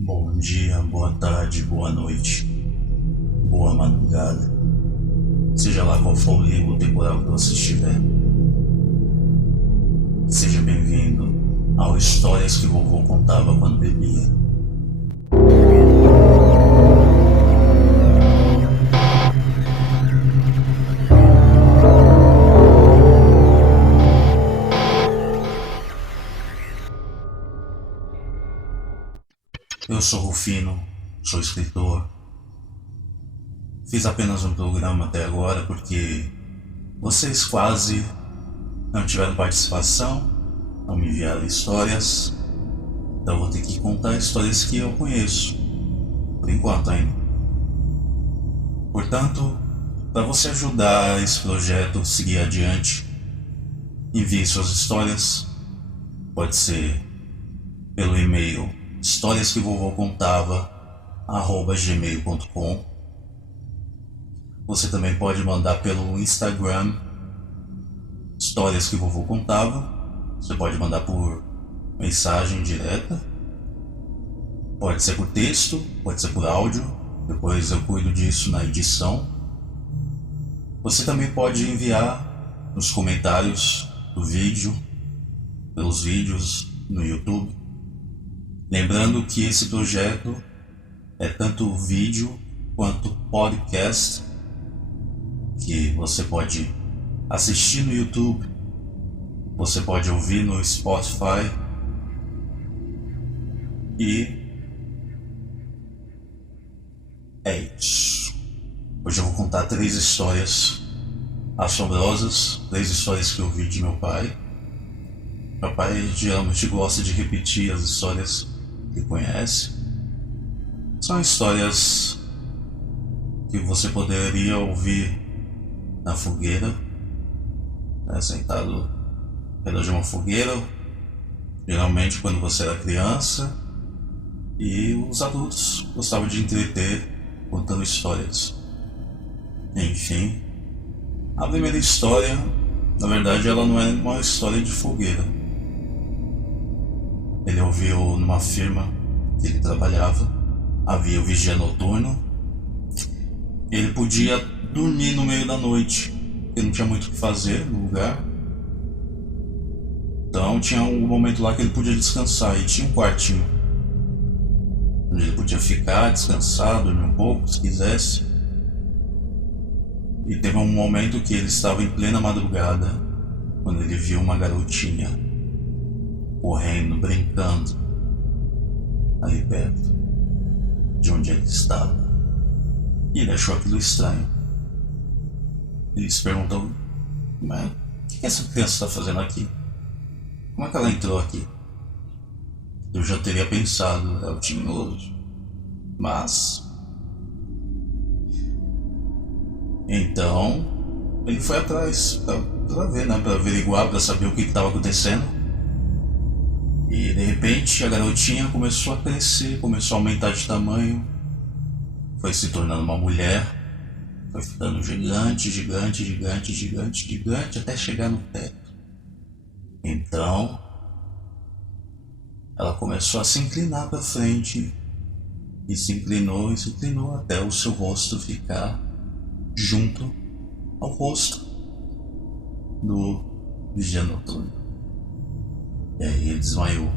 Bom dia, boa tarde, boa noite, boa madrugada, seja lá qual for o livro temporal que você estiver. Seja bem-vindo ao Histórias que Vovô Contava Quando Bebia. Eu sou Rufino, sou escritor. Fiz apenas um programa até agora porque vocês quase não tiveram participação, não me enviaram histórias, então vou ter que contar histórias que eu conheço, por enquanto ainda. Portanto, para você ajudar esse projeto a seguir adiante, envie suas histórias, pode ser pelo e-mail historiasquevovocontava@gmail.com. Você também pode mandar pelo Instagram Histórias que Vovô Contava. Você pode mandar por mensagem direta, pode ser por texto, pode ser por áudio, depois eu cuido disso na edição. Você também pode enviar nos comentários do vídeo, pelos vídeos no YouTube. Lembrando que esse projeto é tanto vídeo quanto podcast, que você pode assistir no YouTube, você pode ouvir no Spotify e é isso. Hoje eu vou contar 3 histórias assombrosas, 3 histórias que eu ouvi de meu pai. Meu pai geralmente gosta de repetir as histórias que conhece. São histórias que você poderia ouvir na fogueira, sentado perto de uma fogueira, geralmente quando você era criança, e os adultos gostavam de entreter contando histórias. Enfim, a primeira história, na verdade, ela não é uma história de fogueira. Ele ouviu numa firma que ele trabalhava, havia o vigia noturno. Ele podia dormir no meio da noite, porque não tinha muito o que fazer no lugar. Então tinha um momento lá que ele podia descansar e tinha um quartinho onde ele podia ficar, descansar, dormir um pouco se quisesse. E teve um momento que ele estava em plena madrugada, quando ele viu uma garotinha correndo, brincando ali perto de onde ele estava. E ele achou aquilo estranho. Ele se perguntou: mas o que essa criança está fazendo aqui? Como é que ela entrou aqui? Eu já teria pensado, ela tinha nojo. Mas então ele foi atrás para ver, para averiguar, para saber o que estava acontecendo. E de repente a garotinha começou a crescer, começou a aumentar de tamanho, foi se tornando uma mulher, foi ficando gigante, gigante, gigante, gigante, gigante, até chegar no teto. Então ela começou a se inclinar para frente, e se inclinou até o seu rosto ficar junto ao rosto do vigia noturno. E aí ele desmaiou.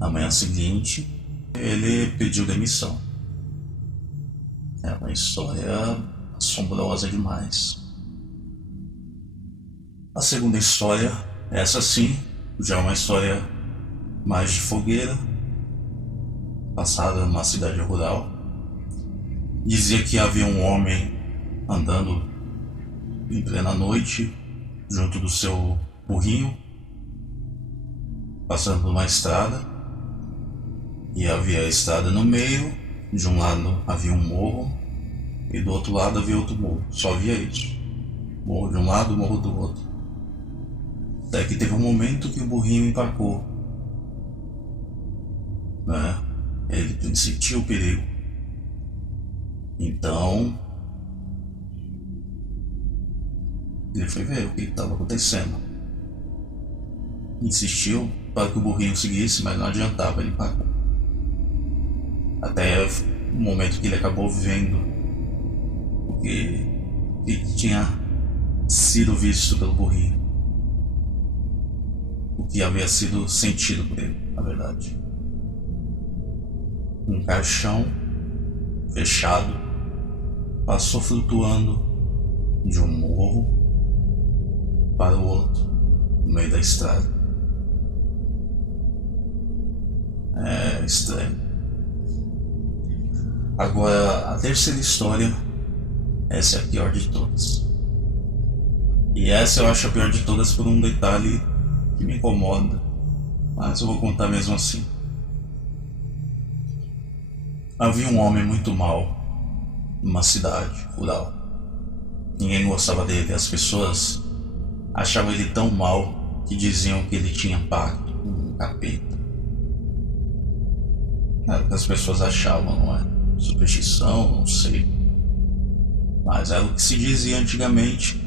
Na manhã seguinte, ele pediu demissão. É uma história assombrosa demais. A segunda história, essa sim, já é uma história mais de fogueira, passada numa cidade rural. Dizia que havia um homem andando em plena noite junto do seu burrinho, passando por uma estrada, e havia a estrada no meio. De um lado havia um morro e do outro lado havia outro morro. Só havia isso: morro de um lado, morro do outro. Até que teve um momento que o burrinho empacou, ele sentiu o perigo. Então ele foi ver o que estava acontecendo. Insistiu para que o burrinho seguisse, mas não adiantava, ele parou. Até o momento que ele acabou vendo o que tinha sido visto pelo burrinho. O que havia sido sentido por ele, na verdade. Um caixão fechado passou flutuando de um morro para o outro, no meio da estrada. É estranho. Agora, a terceira história, essa é a pior de todas. E essa eu acho a pior de todas por um detalhe que me incomoda, mas eu vou contar mesmo assim. Havia um homem muito mau numa cidade rural. Ninguém gostava dele, as pessoas achavam ele tão mau que diziam que ele tinha pacto com um capeta. Era o que as pessoas achavam, não é? Superstição, não sei. Mas era o que se dizia antigamente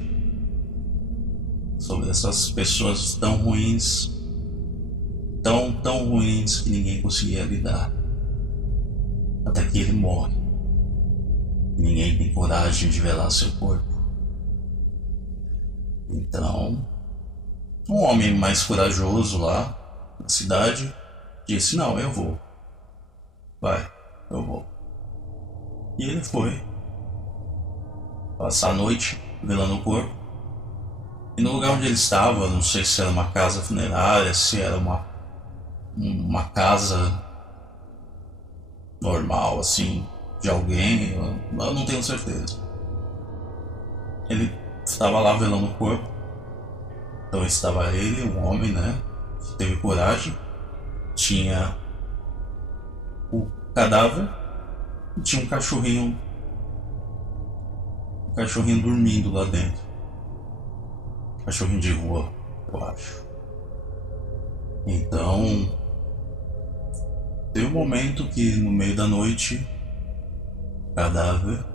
sobre essas pessoas tão ruins, tão ruins que ninguém conseguia lidar. Até que ele morre. Ninguém tem coragem de velar seu corpo. Então, um homem mais corajoso lá na cidade disse: não, eu vou. Vai, eu vou. E ele foi passar a noite velando o corpo. E no lugar onde ele estava, não sei se era uma casa funerária, se era uma casa normal, assim, de alguém, eu não tenho certeza. Ele estava lá velando o corpo. Então estava ele, um homem, né, que teve coragem. Tinha o cadáver e tinha um cachorrinho dormindo lá dentro. Cachorrinho de rua, eu acho. Então, teve um momento que no meio da noite o cadáver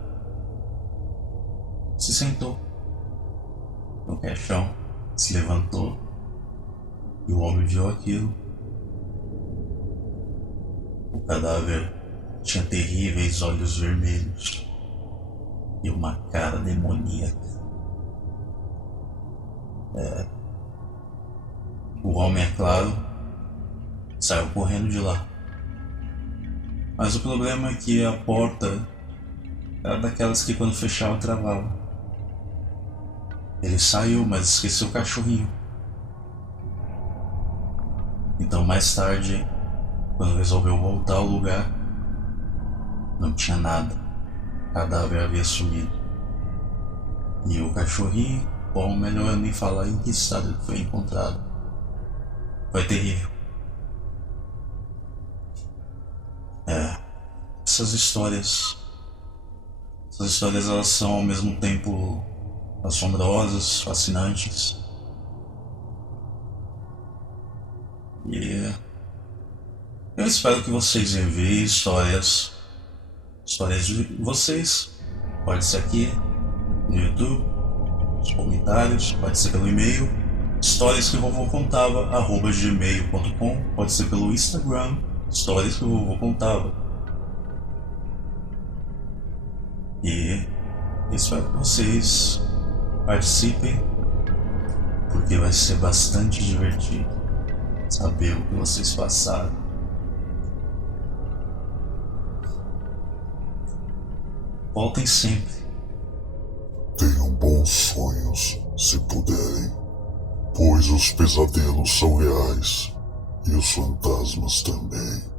se sentou no caixão, se levantou e o homem viu aquilo. O cadáver tinha terríveis olhos vermelhos e uma cara demoníaca. O homem, é claro, saiu correndo de lá. Mas o problema é que a porta era daquelas que quando fechava travava. Ele saiu, mas esqueceu o cachorrinho. Então mais tarde, quando resolveu voltar ao lugar, não tinha nada. O cadáver havia sumido. E o cachorrinho, bom, melhor eu nem falar em que estado ele foi encontrado. Foi terrível. Essas histórias elas são ao mesmo tempo assombrosas, fascinantes. E eu espero que vocês enviem histórias de vocês. Pode ser aqui no YouTube, nos comentários, pode ser pelo e-mail historiasquevovô.contava@gmail.com, pode ser pelo Instagram, Histórias que o Vovô Contava. E espero que vocês participem, porque vai ser bastante divertido saber o que vocês passaram. Voltem sempre. Tenham bons sonhos, se puderem, pois os pesadelos são reais e os fantasmas também.